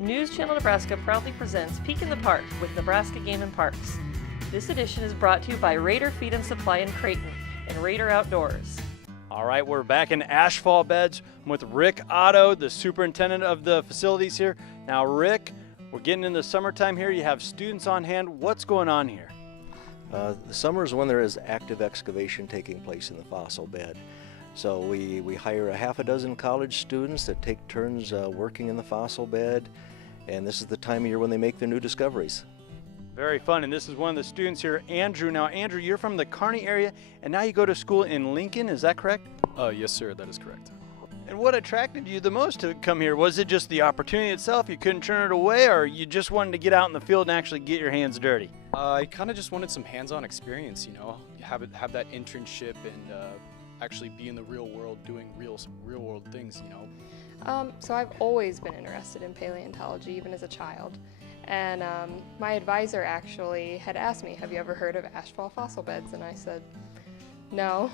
News Channel Nebraska proudly presents Peek in the Park with Nebraska Game and Parks. This edition is brought to you by Raider Feed and Supply in Creighton and Raider Outdoors. All right, we're back in Ashfall beds. I'm with Rick Otto, the superintendent of the facilities here. Now, Rick, we're getting into summertime here. You have students on hand. What's going on here? The summer is when there is active excavation taking place in the fossil bed. So we hire a half a dozen college students that take turns working in the fossil bed, and this is the time of year when they make their new discoveries. Very fun, and this is one of the students here, Andrew. Now, Andrew, you're from the Kearney area, and now you go to school in Lincoln, is that correct? Yes, sir, that is correct. And what attracted you the most to come here? Was it just the opportunity itself, you couldn't turn it away, or you just wanted to get out in the field and actually get your hands dirty? I kind of just wanted some hands-on experience, you know, have that internship and actually be in the real world doing real world things, you know. So I've always been interested in paleontology, even as a child. And my advisor actually had asked me, have you ever heard of Ashfall fossil beds? And I said, no.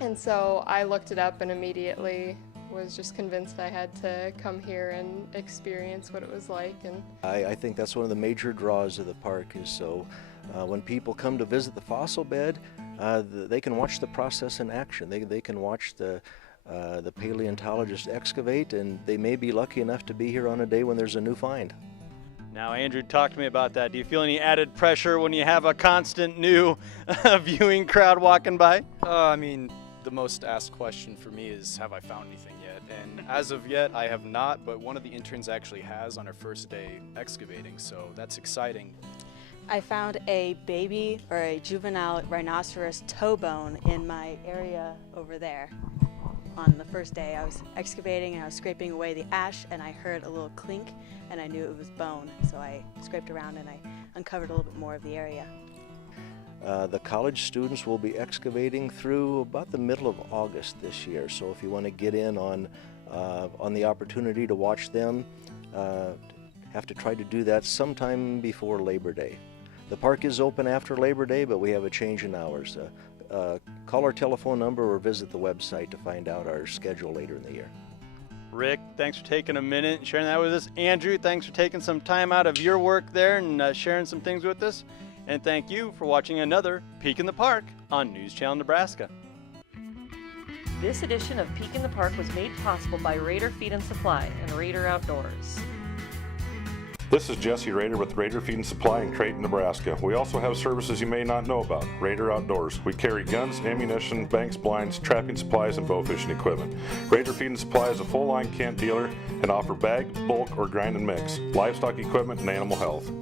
And so I looked it up and immediately was just convinced I had to come here and experience what it was like. And I think that's one of the major draws of the park is so when people come to visit the fossil bed, they can watch the process in action. They can watch the paleontologist excavate, and they may be lucky enough to be here on a day when there's a new find. Now, Andrew, talk to me about that. Do you feel any added pressure when you have a constant new viewing crowd walking by? I mean, the most asked question for me is, have I found anything yet? And as of yet, I have not, but one of the interns actually has on her first day excavating, so that's exciting. I found a baby or a juvenile rhinoceros toe bone in my area over there. On the first day I was excavating and I was scraping away the ash and I heard a little clink and I knew it was bone. So I scraped around and I uncovered a little bit more of the area. The college students will be excavating through about the middle of August this year. So if you want to get in on the opportunity to watch them, have to try to do that sometime before Labor Day. The park is open after Labor Day, but we have a change in hours. Call our telephone number or visit the website to find out our schedule later in the year. Rick, thanks for taking a minute and sharing that with us. Andrew, thanks for taking some time out of your work there and sharing some things with us. And thank you for watching another Peek in the Park on News Channel Nebraska. This edition of Peek in the Park was made possible by Raider Feed and Supply and Raider Outdoors. This is Jesse Rader with Raider Feed and Supply in Creighton, Nebraska. We also have services you may not know about. Raider Outdoors. We carry guns, ammunition, banks, blinds, trapping supplies, and bow fishing equipment. Raider Feed and Supply is a full-line camp dealer and offer bag, bulk, or grind and mix, livestock equipment, and animal health.